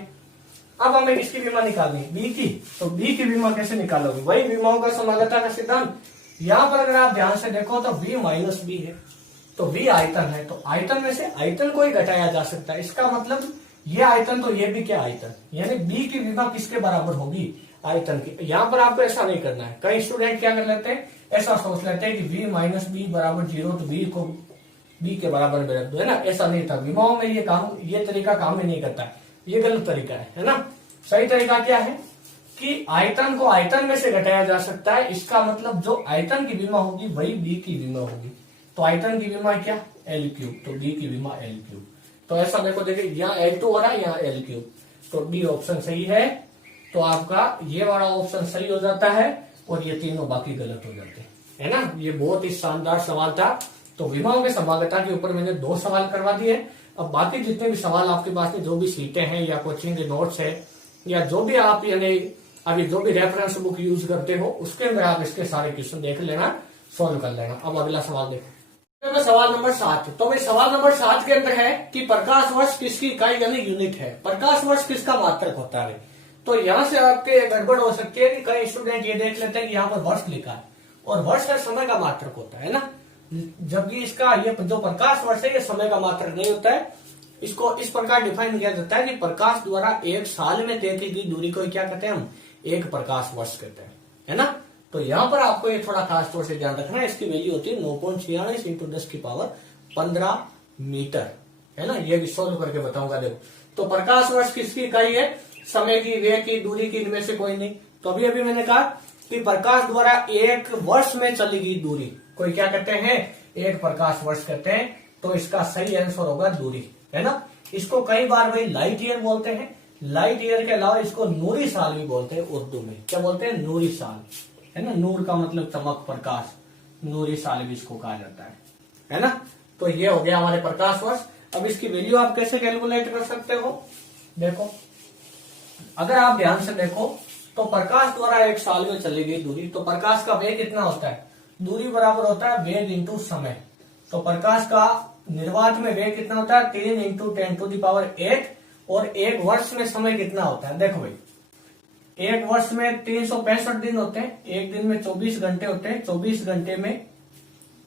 अब हमें किसकी विमा निकालनी है, बी की। तो बी की विमा कैसे निकालोगे, वही विमाओं का समागता का सिद्धांत। यहाँ पर अगर आप ध्यान से देखो तो v माइनस बी है, तो v आयतन है, तो आयतन में से आयतन को ही घटाया जा सकता है। इसका मतलब ये आयतन तो ये भी क्या आयतन, यानी b की विमा किसके बराबर होगी, आयतन की। यहाँ पर आपको ऐसा नहीं करना है। कई स्टूडेंट क्या कर लेते हैं, ऐसा सोच लेते हैं कि v माइनस बी बराबर 0, तो b को b के बराबर में रख दो, है ना। ऐसा नहीं था, विमाओं में ये तरीका काम ही नहीं करता है, ये गलत तरीका है ना। सही तरीका क्या है कि आयतन को आयतन में से घटाया जा सकता है। इसका मतलब जो आयतन की विमा होगी वही बी की विमा होगी। तो आयतन की विमा क्या, एल क्यूब, तो बी की विमा एल क्यूब। तो ऐसा देखो, देखिए यहाँ L2 हो रहा है, यहाँ एल क्यूब, तो डी ऑप्शन सही है। तो आपका ये वाला ऑप्शन सही हो जाता है और ये तीनों बाकी गलत हो जाते हैं, है ना। ये बहुत ही शानदार सवाल था। तो विमाओं के समागता के ऊपर मैंने 2 सवाल करवा दिए। अब बाकी जितने भी सवाल आपके पास में, जो भी सीटें हैं या कोचिंग के नोट्स है या जो भी आप यानी अभी जो भी रेफरेंस बुक यूज करते हो, उसके अंदर आप इसके सारे क्वेश्चन देख लेना, सोल्व कर लेना। अब अगला सवाल देखो, सवाल नंबर 7। तो भाई सवाल नंबर 7 के अंदर है कि प्रकाश वर्ष किसकी इकाई यानी यूनिट है, प्रकाश वर्ष किसका मात्रक होता है। तो यहाँ से आपके गड़बड़ हो सकती है कि कई स्टूडेंट ये देख लेते हैं कि यहाँ पर वर्ष लिखा है और वर्ष का समय का मात्रक होता है ना, जबकि इसका ये जो प्रकाश वर्ष है ये समय का मात्रक नहीं होता है। इसको इस प्रकार डिफाइन किया जाता है कि प्रकाश द्वारा एक साल में तय की गई दूरी को क्या कहते हैं हम, एक प्रकाश वर्ष कहते हैं, है ना। तो यहाँ पर आपको ये थोड़ा खास तौर से ध्यान रखना है, इसकी वैल्यू होती है 9.46 इंटू 10 की पावर 15 मीटर, है ना। ये भी सोल्व करके बताऊंगा। देखो, तो प्रकाश वर्ष किसकी इकाई है, समय की, वेग की, दूरी की, इनमें से कोई नहीं। तो अभी मैंने कहा कि प्रकाश द्वारा एक वर्ष में चली गई दूरी कोई क्या कहते हैं, एक प्रकाश वर्ष कहते हैं। तो इसका सही आंसर होगा दूरी, है ना। इसको कई बार भाई लाइट ईयर बोलते हैं, लाइट ईयर के अलावा इसको नूरी साल भी बोलते हैं। उर्दू में क्या बोलते हैं, नूरी साल, है ना। नूर का मतलब चमक, प्रकाश, नूरी साल भी इसको कहा जाता है ना। तो ये हो गया हमारे प्रकाश वर्ष। अब इसकी वैल्यू आप कैसे कैलकुलेट कर सकते हो, देखो अगर आप ध्यान से देखो तो प्रकाश द्वारा एक साल में चली गई दूरी, तो प्रकाश का वेग कितना होता है, दूरी बराबर होता है वेग इंटू समय। तो प्रकाश का निर्वात में वेग कितना होता है, 3 इंटू 10⁸ और एक वर्ष में समय कितना होता है। देखो भाई, एक वर्ष में 365 दिन होते हैं, एक दिन में 24 घंटे होते हैं, 24 घंटे में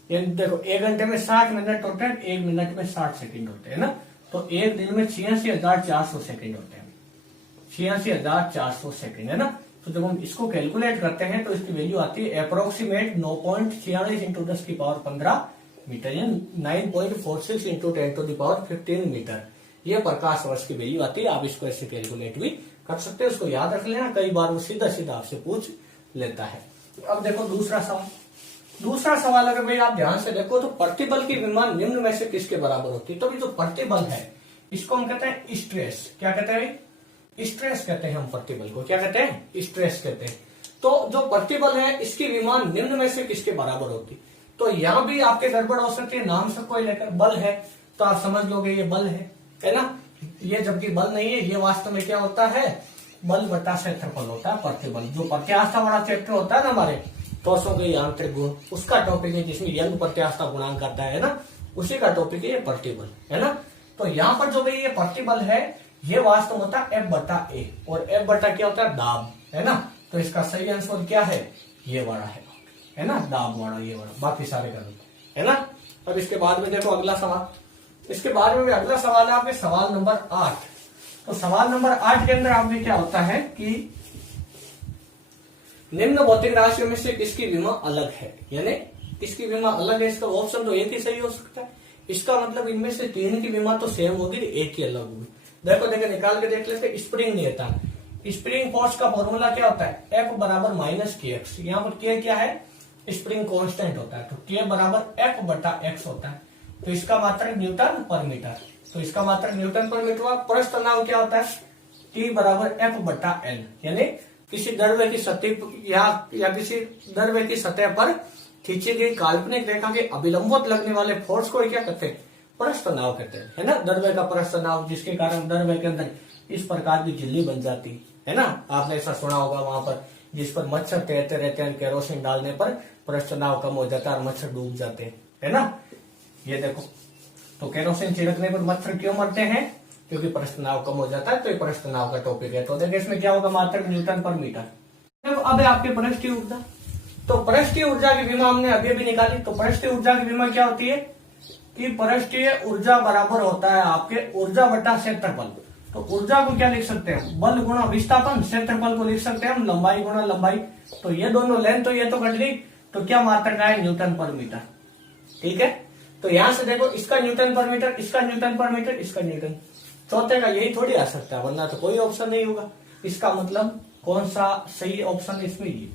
देखो 1 घंटे में 60 मिनट होते हैं, 1 मिनट में 60 सेकंड होते हैं ना। तो एक दिन में 86,400 सेकंड होते हैं, 86,400 सेकंड, है ना। तो जब हम इसको कैलकुलेट करते हैं तो इसकी वैल्यू आती है अप्रोक्सीमेट 9.46 इंटू 10 की पावर 15 मीटर, या 9.46 इंटू 10⁻15 मीटर। ये प्रकाश वर्ष की वैल्यू आती है। आप इसको ऐसे कैलकुलेट भी कर सकते हैं, उसको याद रख लेना, कई बार वो सीधा सीधा आपसे पूछ लेता है। अब देखो दूसरा सवाल। दूसरा सवाल अगर भाई आप ध्यान से देखो तो प्रतिबल की विमा निम्न में से किसके बराबर होती है। तो जो प्रतिबल है इसको हम कहते हैं स्ट्रेस। क्या कहते हैं, स्ट्रेस कहते हैं हम प्रतिबल को, क्या कहते हैं, स्ट्रेस कहते हैं। तो जो प्रतिबल है इसकी विमा निम्न में से किसके बराबर होती। तो यहाँ भी आपके गड़बड़ हो सकती है, नाम से कोई लेकर बल है तो आप समझ लोगे ये बल है ना। ये जबकि बल नहीं है, ये वास्तव में क्या होता है, बल बटा क्षेत्रफल होता है प्रतिबल। जो प्रत्यास्था वाला चैप्टर होता है ना हमारे ठोसों के यांत्रिक गुण, उसका टॉपिक है जिसमें यंग प्रत्यास्था गुणांक आता है ना, उसी का टॉपिक है ये प्रतिबल, है ना। तो यहाँ पर जो भाई ये प्रतिबल है ये वास्तव होता है F बटा A, और F बटा क्या होता है, दाब, है ना। तो इसका सही आंसर क्या है, ये वाला है ना, दाब वाला, ये वाला, बाकी सारे गलत, है ना। अब इसके बाद में देखो अगला सवाल, इसके बाद में अगला सवाल है आपके सवाल नंबर 8। तो सवाल नंबर 8 के अंदर आपके क्या होता है कि निम्न भौतिक राशियों में से किसकी विमा अलग है, यानी किसकी विमा अलग है। इसका ऑप्शन तो एक ही सही हो सकता है। इसका मतलब इनमें से 3 की विमा तो सेम होगी, एक ही अलग होगी। देखो निकाल के देख लेते। स्प्रिंग नियता, स्प्रिंग फोर्स का फॉर्मूला क्या होता है, F बराबर माइनस kx। यहाँ पर K क्या है, स्प्रिंग कांस्टेंट होता है, तो K बराबर F बटा x होता है। तो इसका मात्रक न्यूटन पर मीटर, तो इसका मात्रक न्यूटन पर मीटर हुआ। पृष्ठ तनाव क्या होता है, T बराबर F बटा L, यानी किसी द्रव्य की सतह या किसी द्रव्य की सतह पर खींची गई काल्पनिक रेखा के अभिलंबवत लगने वाले फोर्स को क्या कहते हैं, पृष्ठ तनाव कहते हैं, है ना। द्रव्य का पृष्ठ तनाव जिसके कारण द्रव्य के अंदर इस प्रकार की झिल्ली बन जाती है ना। आपने ऐसा सुना होगा वहां पर जिस पर मच्छर तैरते रहते हैं, केरोसिन डालने पर पृष्ठ तनाव कम हो जाता है और मच्छर डूब जाते हैं, है ना। ये देखो, तो केरोसिन छिड़कने पर मच्छर क्यों मरते हैं, क्योंकि पृष्ठ तनाव कम हो जाता है, तो ये पृष्ठ तनाव का टॉपिक है। तो देखिए इसमें क्या होगा, मात्रक न्यूटन पर मीटर। देखो अब है आपकी पृष्ठीय ऊर्जा। तो पृष्ठीय ऊर्जा की विमा हमने अभी अभी निकाली। तो पृष्ठीय ऊर्जा की विमा क्या होती है कि पृष्ठीय ऊर्जा बराबर होता है आपके ऊर्जा बटा क्षेत्रफल। तो ऊर्जा को क्या लिख सकते हैं, बल गुणा विस्थापन, क्षेत्रफल को लिख सकते हैं हम लंबाई गुणा लंबाई। तो ये दोनों लेंथ तो ये तो कट गई, तो क्या मात्रक है, न्यूटन पर मीटर। ठीक है, तो यहां से देखो इसका न्यूटन पर मीटर, इसका न्यूटन पर मीटर, इसका न्यूटन, चौथे का यही थोड़ी आ सकता है, वरना तो कोई ऑप्शन नहीं होगा। इसका मतलब कौन सा सही ऑप्शन है इसमें, ये।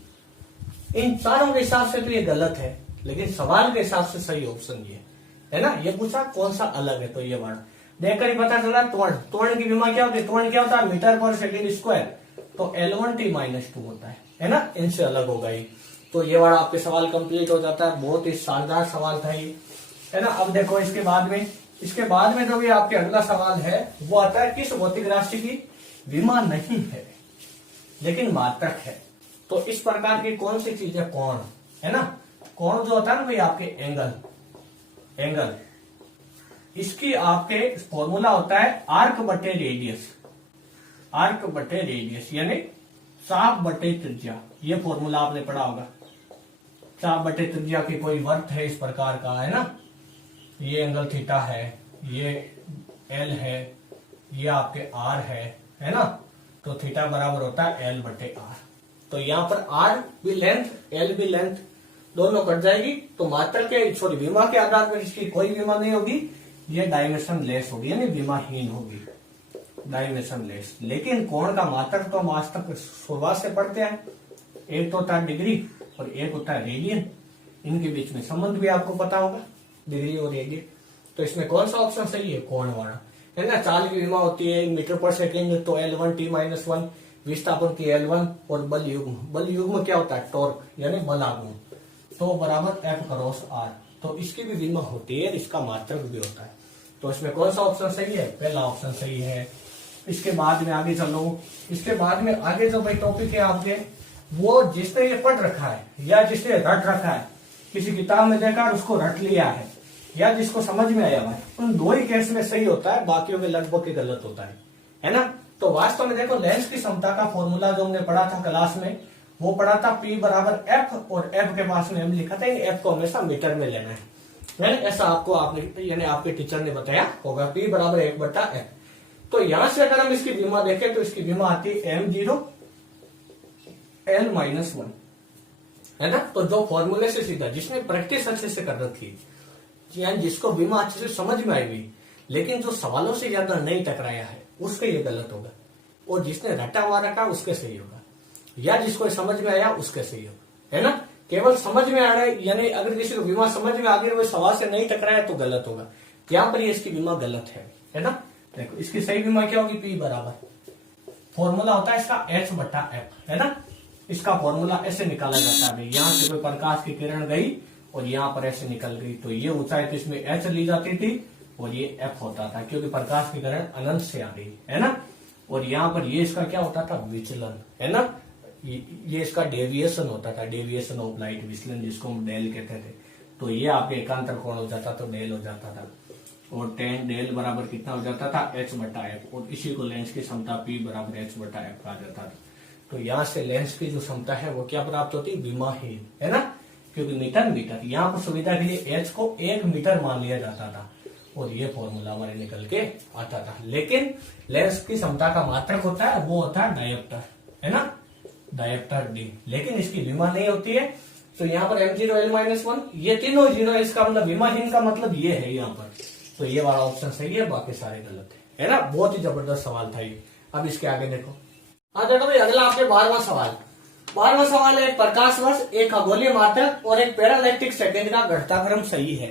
इन चारों के हिसाब से तो ये गलत है, लेकिन सवाल के हिसाब से सही ऑप्शन ये है ना। ये पूछा कौन सा अलग है, तो ये वाला देखकर ही पता चला। त्वरण की विमा क्या होती है, त्वरण क्या होता है, मीटर पर सेकेंड स्क्वायर। तो L1T-2 होता है ना, इनसे अलग होगा ये। तो ये वाला आपके सवाल कंप्लीट हो जाता है। बहुत ही शानदार सवाल था ये, है ना। अब देखो इसके बाद में जो भी आपके अगला सवाल है वो आता है, किस भौतिक राशि की विमा नहीं है लेकिन मात्रक है। तो इस प्रकार की कौन सी चीज है, कोण, है ना। कोण जो होता है ना भाई आपके एंगल, इसकी आपके फॉर्मूला होता है आर्क बटे रेडियस यानी चाप बटे त्रिज्या। ये फॉर्मूला आपने पढ़ा होगा। चाप बटे त्रिज्या की कोई वर्त है इस प्रकार का, है ना। ये एंगल थीटा है, ये एल है, ये आपके आर है ना। तो थीटा बराबर होता है एल बटे आर। तो यहाँ पर आर भी लेंथ, एल भी लेंथ, दोनों कट जाएगी। तो मात्र के सॉरी विमा के आधार पर इसकी कोई विमा नहीं होगी, ये डायमेंशन लेस होगी यानी विमाहीन होगी, डायमेंशन लेस। लेकिन कोण का मात्रक तो हम आज तक शुरुआत से पढ़ते हैं, एक तो होता है डिग्री और एक होता है रेडियन। इनके बीच में संबंध भी आपको पता होगा, डिग्री और रेडियन। तो इसमें कौन सा ऑप्शन सही है, कोण वाला, है ना। चाल की विमा होती है मीटर पर सेकेंड, तो L1T-1, विस्थापन की L1, और बल युग्म क्या होता है, टॉर्क यानी बलागुण, तो बराबर F क्रॉस R। तो इसकी भी विमा होती है, इसका मात्रक भी होता है। तो इसमें कौन सा ऑप्शन सही है, पहला ऑप्शन सही है। इसके बाद में आगे चलो, इसके बाद में आगे जो भाई टॉपिक है आपके, वो जिसने ये पढ़ रखा है या जिसने रट रखा है, किसी किताब में देखा उसको रट लिया है, या जिसको समझ में आया है, उन दो ही केस में सही होता है, बाकियों में लगभग ही गलत होता है ना। तो वास्तव में देखो लेंस की क्षमता का फॉर्मूला जो हमने पढ़ा था क्लास में, वो पढ़ा था P बराबर F, और F के पास में हम लिखा था F को हमेशा मीटर में लेना है, ऐसा आपको यानी आपके टीचर ने बताया होगा, P बराबर 1/F। तो यहां से अगर हम इसकी विमा देखें तो इसकी विमा आती है M0 L-1, है ना। तो जो फॉर्मूले से सीधा, जिसने प्रैक्टिस अच्छे से कर रखी, यानी जिसको विमा अच्छे से समझ में आई हुई, लेकिन जो सवालों से ज्यादा नहीं टकराया है, उसके ये गलत होगा। और जिसने रटा हुआ रखा उसके सही होगा, या जिसको समझ में आया उसके सही होगा, है ना। केवल समझ में आ रहा है, यानी अगर किसी को बीमा समझ में आ गई, वो सवाल से नहीं टकराया तो गलत होगा। यहाँ पर ये इसकी बीमा गलत है ना। देखो इसकी सही बीमा क्या होगी, P बराबर, फॉर्मूला होता है इसका H/F, है ना। इसका फॉर्मूला ऐसे निकाला जाता है, यहाँ से कोई प्रकाश की किरण गई और यहाँ पर ऐसे निकल गई, तो ये ऊंचाई तो इसमें H ली जाती थी और ये F होता था, क्योंकि प्रकाश की किरण अनंत से आ गई, है ना। और यहाँ पर ये इसका क्या होता था, विचलन, है ना। ये इसका डेविएशन होता था, डेविएशन ऑफ लाइट, विचलन जिसको हम डेल कहते थे। तो ये आपके एकांतर कोण हो जाता तो डेल हो जाता था, और tan डेल बराबर कितना हो जाता था, H/F, और इसी को लेंस की क्षमता P बराबर H/F कहा जाता था। तो यहाँ से लेंस की जो क्षमता है वो क्या प्राप्त होती, विमाहीन, है ना। क्योंकि मीटर यहाँ पर सुविधा के लिए H को 1 मीटर मान लिया जाता था, और ये फॉर्मूला हमारे निकल के आता था। लेकिन लेंस की क्षमता का मात्रक होता है, वो होता है डायोप्टर, है ना, डायोप्टर D। लेकिन इसकी विमा नहीं होती है। तो यहाँ पर M0 L-1, ये तीनों जीरो, इसका मतलब विमाहीन का मतलब ये है यहाँ पर। तो ये वाला ऑप्शन सही है, बाकी सारे गलत है ना। बहुत ही जबरदस्त सवाल था ये। अब इसके आगे देखो, देखो भाई अगला आपके 12वां सवाल। 12वां सवाल है, एक प्रकाश वर्ष, एक खगोलीय मात्रक और एक पैरालैक्टिक सेकंड का घटता क्रम सही है।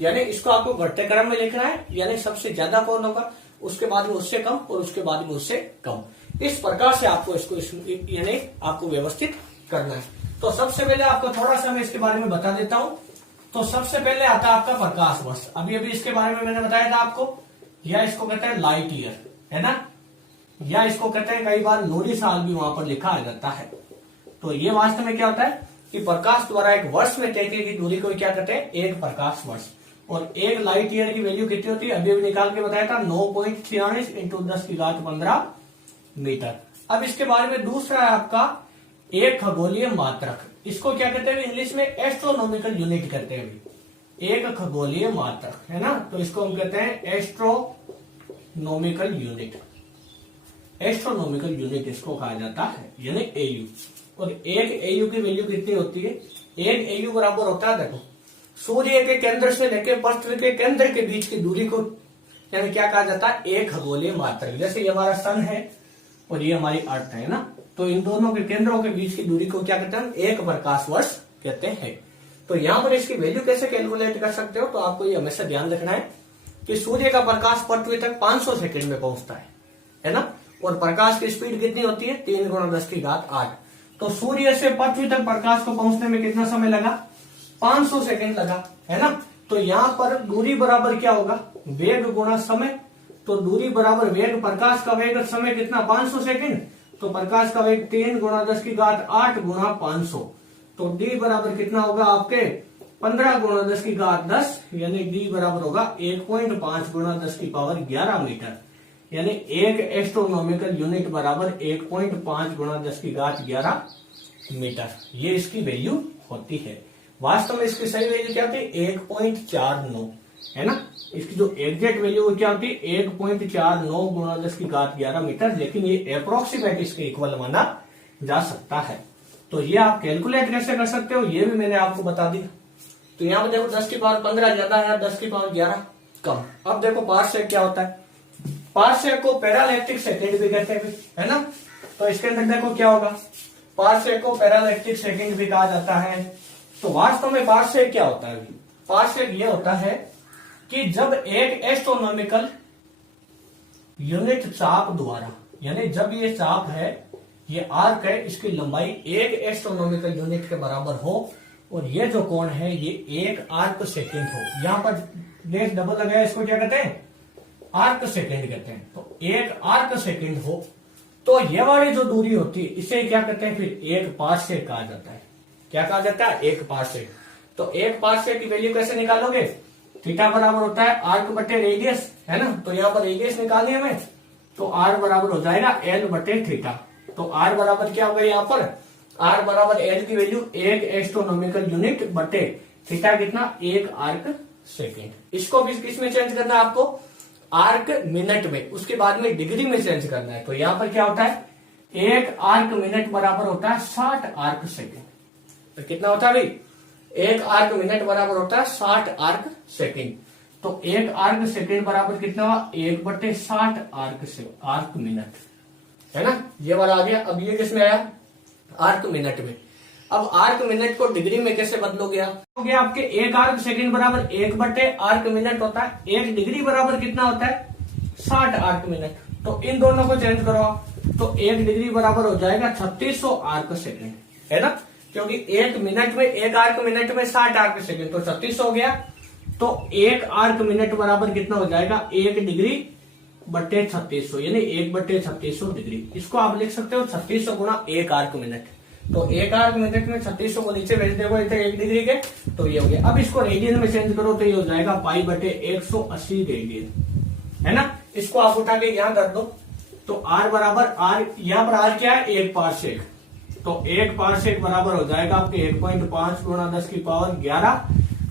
यानी इसको आपको घटते क्रम में लिखना है, यानी सबसे ज्यादा कौन होगा, उसके बाद में उससे कम, और उसके बाद में उससे कम। इस प्रकार से आपको इसको यानी आपको व्यवस्थित करना है। तो सबसे पहले आपको थोड़ा सा मैं इसके बारे में बता देता हूं। तो सबसे पहले आता है आपका प्रकाश वर्ष। अभी इसके बारे में मैंने बताया था आपको, या इसको कहते हैं लाइट ईयर, है ना, या इसको कहते हैं कई बार नूरी साल भी वहां पर लिखा जाता है। तो ये वास्तव में क्या होता है कि प्रकाश द्वारा एक वर्ष में तय की गई दूरी को क्या कहते हैं, एक प्रकाश वर्ष। और एक लाइट ईयर की वैल्यू कितनी होती है, अभी अभी निकाल के बताया था 9.46 इंटू 10⁻15 मीटर। अब इसके बारे में दूसरा है आपका एक खगोलीय मात्रक। इसको क्या कहते हैं इंग्लिश में, एस्ट्रोनॉमिकल यूनिट कहते हैं। एक खगोलीय मात्रक है ना, तो इसको हम कहते हैं एस्ट्रोनॉमिकल यूनिट। एस्ट्रोनॉमिकल यूनिट इसको कहा जाता है, यानी एयू। और एक एयू की वैल्यू कितनी होती है, एक एयू बराबर होता है, देखो सूर्य के केंद्र से लेकर पृथ्वी के केंद्र के बीच की दूरी को यानी क्या कहा जाता है, एक खगोलीय मात्रक। जैसे ये हमारा सन है और ये हमारी अर्थ है ना, तो इन दोनों के केंद्रों के बीच की दूरी को क्या कहते हैं, एक प्रकाश वर्ष कहते हैं। तो यहां पर इसकी वैल्यू कैसे कैलकुलेट कर सकते हो, तो आपको ये हमेशा ध्यान रखना है कि सूर्य का प्रकाश पृथ्वी तक 500 सेकंड में पहुंचता है ना, और प्रकाश की स्पीड कितनी होती है, 3 × 10⁸। तो सूर्य से पृथ्वी तक प्रकाश को पहुंचने में कितना समय लगा, 500 सेकंड लगा, है ना। तो यहाँ पर दूरी बराबर क्या होगा, वेग गुणा समय। तो दूरी बराबर वेग, प्रकाश का वेग समय कितना 500 सेकंड, तो प्रकाश का वेग 3 × 10⁸ गुणा 500। तो डी बराबर कितना होगा आपके 15 × 10⁻10, यानी डी बराबर होगा 1.5 × 10⁻11 मीटर। यानी एक एस्ट्रोनॉमिकल यूनिट बराबर 1.5 × 10⁻11 मीटर। ये इसकी वैल्यू होती है। वास्तव में इसकी सही वैल्यू क्या होती है, 1.49 है ना। इसकी जो एग्जैक्ट वैल्यू क्या होती है, 1.49 × 10⁻11 मीटर, लेकिन ये अप्रोक्सीमेट इसके इक्वल माना जा सकता है। तो ये आप कैलकुलेट कैसे कर सकते हो, ये भी मैंने आपको बता दिया। तो यहाँ पर देखो 10⁻15 ज्यादा है, 10⁻11 कम। अब देखो पार्सेक क्या होता है, पार्सेक को पैरालैक्टिक सेकंड भी कहते हैं, है ना। तो इसके अंदर देखो क्या होगा, पार्सेक को पैरालैक्टिक सेकंड भी कहा जाता है। तो वास्तव में पार्सेक क्या होता है, पार्सेक ये होता है कि जब एक एस्ट्रोनॉमिकल यूनिट चाप द्वारा, यानी जब ये चाप है, ये आर्क है, इसकी लंबाई एक एस्ट्रोनॉमिकल यूनिट के बराबर हो, और ये जो कोण है ये 1 आर्क सेकेंड हो। यहां पर डेश डबल लगाया, इसको क्या कहते हैं, आर्क सेकेंड कहते हैं। तो 1 आर्क सेकेंड हो, तो ये वाली जो दूरी होती है इसे क्या कहते हैं, फिर 1 पार्सेक कहा जाता है। क्या कहा जाता है, 1 पार्सेक। तो 1 पार्सेक की वैल्यू कैसे निकालोगे, थीटा बराबर होता है आर्क बटे रेडियस, है ना। तो यहाँ पर रेडियस निकालनी है हमें, तो आर बराबर हो जाएगा L बटे थीटा। तो आर बराबर क्या होगा, यहाँ पर आर बराबर L की वैल्यू 1 एस्ट्रोनॉमिकल यूनिट बटे थीटा कितना, 1 आर्क सेकेंड। इसको भी किस में चेंज करना है आपको, आर्क मिनट में, उसके बाद में डिग्री में चेंज करना है। तो यहाँ पर क्या होता है, 1 आर्क मिनट बराबर होता है 60 आर्क सेकेंड। तो कितना होता है भाई, 1 आर्क मिनट बराबर होता है 60 आर्क सेकेंड। तो 1 आर्क सेकेंड बराबर कितना हुआ, 1 बटे 60 आर्क मिनट, है ना। ये वाला आ गया। अब ये किसमें आया, आर्क मिनट में। अब आर्क मिनट को डिग्री में कैसे बदलोगे आप, आपके 1 आर्क सेकेंड बराबर 1 बटे आर्क मिनट होता है, 1 डिग्री बराबर कितना होता है, 60 आर्क मिनट। तो इन दोनों को चेंज करो आप, तो 1 डिग्री बराबर हो जाएगा 3600 आर्क सेकेंड, है ना। क्योंकि 1 मिनट में, 1 आर्क मिनट में 60 आर्क सेकेंड, तो 3600 हो गया। तो 1 आर्क मिनट बराबर कितना हो जाएगा, 1 डिग्री बटे 3600, यानी 1 बटे 3600 डिग्री। इसको आप लिख सकते हो 3600 गुणा 1 आर्क मिनट। तो 1 आर्क मिनट में 3600 को नीचे भेज देगा 1 डिग्री के, तो ये हो गया। अब इसको रेडियन में चेंज करो, तो ये हो जाएगा पाई बटे 180 रेडियन, है ना। इसको आप उठा के यहाँ कर दो, तो आर बराबर आर, यहाँ पर आर क्या है, 1 पार्सेक। तो 1 पार्सेक बराबर हो जाएगा आपके 1.5 × 10⁻11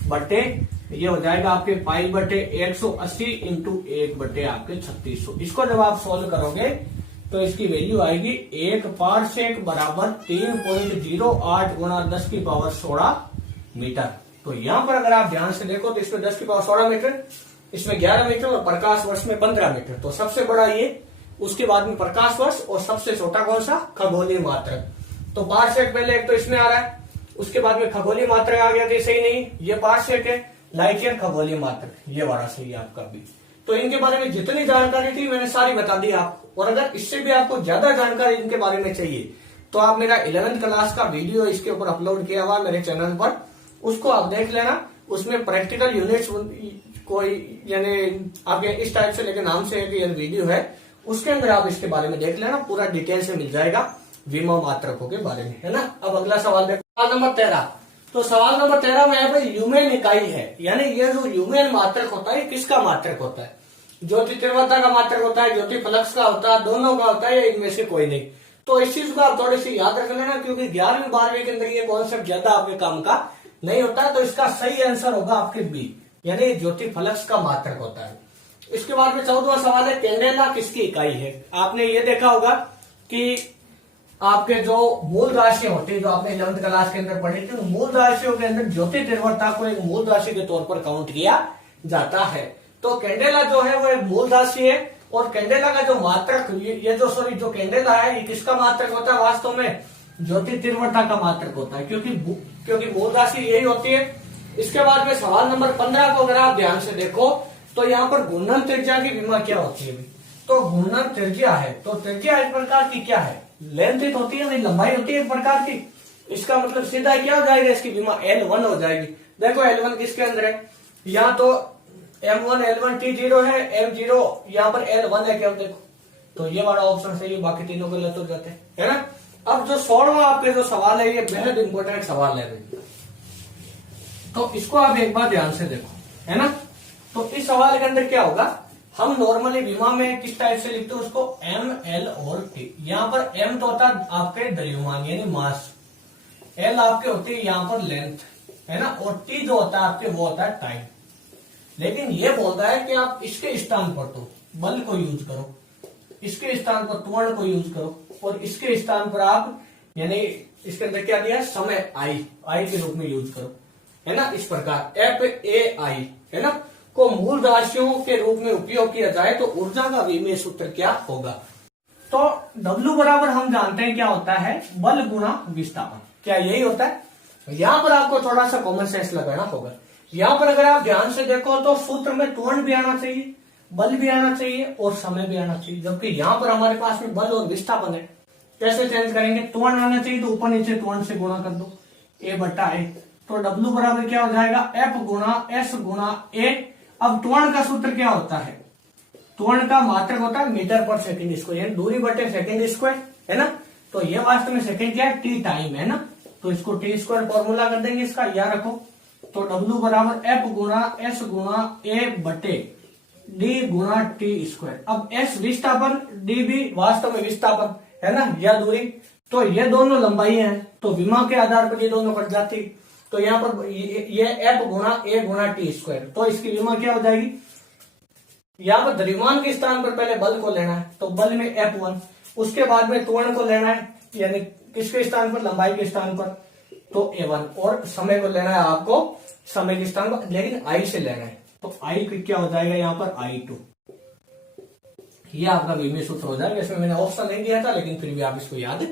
बटे, ये हो जाएगा आपके पाई बटे 180 इंटू 1 बटे आपके 3600। इसको जब आप सोल्व करोगे तो इसकी वैल्यू आएगी 1 पार्सेक बराबर 3.08 × 10⁻16 मीटर। तो यहाँ पर अगर आप ध्यान से देखो तो इसमें 10⁻16 मीटर, इसमें 11 मीटर और प्रकाश वर्ष में 15 मीटर। तो सबसे बड़ा ये, उसके बाद में प्रकाश वर्ष, और सबसे छोटा कौन सा, खगोलीय मात्रक। तो पार्सेक पहले एक तो इसमें आ रहा है, उसके बाद में खगोलीय मात्रक आ गया, तो सही नहीं, ये पार्सेक है, लाइट ईयर खगोलीय मात्रक, ये वाला सही है आपका भी। तो इनके बारे में जितनी जानकारी थी मैंने सारी बता दी आपको, और अगर इससे भी आपको ज्यादा जानकारी इनके बारे में चाहिए तो आप मेरा 11th क्लास का वीडियो इसके ऊपर अपलोड किया हुआ मेरे चैनल पर, उसको आप देख लेना। उसमें प्रैक्टिकल यूनिट्स कोई, यानी आपके इस टाइप से लेकर नाम से एक वीडियो है, उसके अंदर आप इसके बारे में देख लेना, पूरा डिटेल से मिल जाएगा विमा मात्रकों के बारे में, है ना। अब अगला सवाल देखो, सवाल नंबर 13, तो सवाल नंबर 13 में है भाई ह्यूमेन इकाई है, यानी ये जो ह्यूमेन मात्रक होता है किसका मात्रक होता है? ज्योति तीव्रता का मात्रक होता है, ज्योति फ्लक्स का होता है, दोनों का होता है या इनमें से कोई नहीं? तो इस चीज को आप थोड़ी सी याद रख लेना, क्योंकि 11वीं 12वीं के अंदर ये कॉन्सेप्ट ज्यादा आपके काम का नहीं होता है। तो इसका सही आंसर होगा आपके बी, यानी ज्योति फ्लक्स का मात्रक होता है। इसके बाद में 14वां सवाल है कैंडेला किसकी इकाई है? आपने ये देखा होगा कि आपके जो मूल राशि होती है, जो आपने 11th क्लास के अंदर पढ़ी थी, मूल राशियों के अंदर ज्योति तीव्रता को एक मूल राशि के तौर पर काउंट किया जाता है। तो कैंडेला जो है वो एक मूल राशि है, और कैंडेला का जो मात्रक जो कैंडेला है ये किसका मात्रक होता है? वास्तव में ज्योति तीव्रता का मात्रक होता है, क्योंकि मूल राशि यही होती है। इसके बाद में सवाल नंबर 15 को अगर आप ध्यान से देखो तो यहाँ पर घूर्णन त्रिज्या की विमा क्या होती है? तो घूर्णन त्रिज्या है, तो त्रिज्या एक प्रकार की क्या है? लेंथ होती है, नहीं लंबाई होती है एक प्रकार की। इसका मतलब सीधा क्या हो जाएगा? इसकी विमा L1 हो जाएगी। देखो L1 किसके अंदर है? यहाँ तो M1 L1 T0 है, M0 यहाँ पर L1 है क्या? देखो तो ये वाला ऑप्शन सही है, बाकी तीनों गलत हो जाते हैं, है ना। अब जो 16वां आपके जो सवाल है ये बेहद इंपॉर्टेंट सवाल है, तो इसको आप एक बार ध्यान से देखो, है ना। तो इस सवाल के अंदर क्या होगा? हम नॉर्मली विमा में किस टाइप से लिखते हैं उसको? M, L और T। यहाँ पर M तो होता है आपके द्रव्यमान यानी मास, L आपके होती है यहाँ पर लेंथ, है ना, और T जो होता है आपके वो होता है टाइम। लेकिन ये बोलता है कि आप इसके स्थान पर तो बल को यूज करो, इसके स्थान पर त्वरण को यूज करो, और इसके स्थान पर आप यानी इसके अंदर क्या दिया? समय आई के रूप में यूज करो, है ना। इस प्रकार FAI, है ना, को मूल राशियों के रूप में उपयोग किया जाए तो ऊर्जा का विमेय सूत्र क्या होगा? तो W बराबर हम जानते हैं क्या होता है? बल गुणा विस्थापन। क्या यही होता है? यहाँ पर आपको थोड़ा सा कॉमन सेंस लगाना होगा। यहाँ पर अगर आप ध्यान से देखो तो सूत्र में त्वरण भी आना चाहिए, बल भी आना चाहिए और समय भी आना चाहिए, जबकि यहाँ पर हमारे पास में बल और विस्थापन है। कैसे चेंज करेंगे? त्वरण आना चाहिए तो ऊपर नीचे त्वरण से गुणा कर दो, A/A। तो W बराबर क्या हो जाएगा? F गुणा S गुणा A। अब त्वरण का सूत्र क्या होता है? त्वरण का मात्रक होता है मीटर पर सेकंड स्क्वायर, यानी दूरी बटे सेकंड स्क्वायर, है ना। तो ये वास्तव में सेकंड क्या है? T टाइम, है ना। तो इसको T स्क्वायर फॉर्मूला कर देंगे इसका, याद रखो। तो W बराबर F गुणा S गुणा A बटे D गुणा T स्क्वायर। अब S विस्थापन, D भी वास्तव में विस्थापन, है ना, या दूरी। तो ये दोनों लंबाई है, तो विमा के आधार पर ये दोनों कट जाती। तो यहाँ पर ये F गुणा A गुणा T स्क्वायर, तो इसकी विमा क्या हो जाएगी? यहाँ पर द्रव्यमान के स्थान पर पहले बल को लेना है, तो बल में F1, उसके बाद में त्वरण को लेना है, यानी किसके स्थान पर? लंबाई के स्थान पर, तो A1, और समय को लेना है आपको समय के स्थान पर, लेकिन I से लेना है, तो I क्या हो जाएगा? यहाँ पर I2। ये आपका विमेय सूत्र हो जाएगा। इसमें मैंने ऑप्शन नहीं दिया था, लेकिन फिर भी आप इसको याद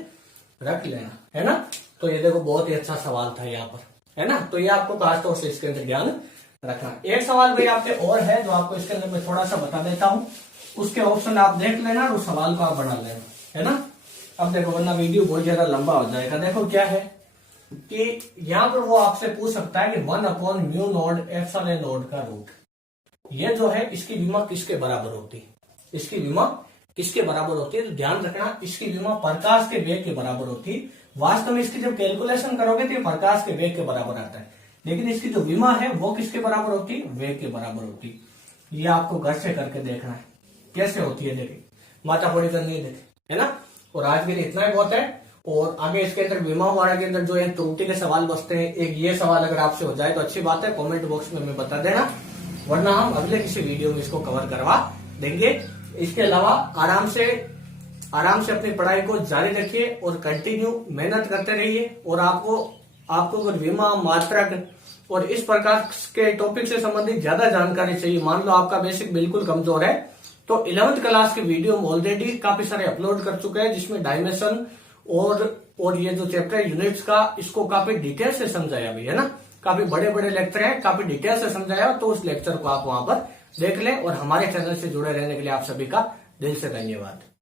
रख लेना, है ना। तो ये देखो बहुत ही अच्छा सवाल था यहाँ पर, है ना। तो ये आपको खासतौर से इसके अंदर ध्यान रखना। एक सवाल भाई आपके और है जो आपको इसके अंदर मैं थोड़ा सा बता देता हूँ, उसके ऑप्शन आप देख लेना और उस सवाल को आप बना लेना, है ना। अब देखो, वरना वीडियो बहुत ज्यादा लंबा हो जाएगा। देखो क्या है कि यहाँ पर वो आपसे पूछ सकता है कि 1/μ0 का रूट, ये जो है इसकी विमा किसके बराबर होती है? इसकी विमा किसके बराबर होती है? तो ध्यान रखना, इसकी विमा प्रकाश के वेग के बराबर होती है। वास्तव में इसकी जब कैलकुलेशन करोगे तो ये प्रकाश के वेग के बराबर आता है, लेकिन इसकी जो विमा है वो किसके बराबर होती है? वेग के बराबर होती है। ये आपको घर से करके देखना है कैसे होती है, देखिए माता फोड़ी करनी है, देखे, है ना। और आज के लिए इतना ही बहुत है, और आगे इसके अंदर विमा वाला के अंदर जो है त्रुटि के सवाल बचते हैं, एक ये सवाल अगर आपसे हो जाए तो अच्छी बात है, कॉमेंट बॉक्स में हमें बता देना, वरना हम अगले किसी वीडियो में इसको कवर करवा देंगे। इसके अलावा आराम से अपनी पढ़ाई को जारी रखिए और कंटिन्यू मेहनत करते रहिए। और आपको अगर विमा, मात्रक और इस प्रकार के टॉपिक से संबंधित ज्यादा जानकारी चाहिए, मान लो आपका बेसिक बिल्कुल कमजोर है, तो 11th क्लास के वीडियो में ऑलरेडी काफी सारे अपलोड कर चुके हैं, जिसमें डायमेंशन और ये जो चैप्टर यूनिट्स का, इसको काफी डिटेल से समझाया भी, है ना। काफी बड़े बड़े लेक्चर हैं, काफी डिटेल से समझाया, तो उस लेक्चर को आप वहां पर देख लें। और हमारे चैनल से जुड़े रहने के लिए आप सभी का दिल से धन्यवाद।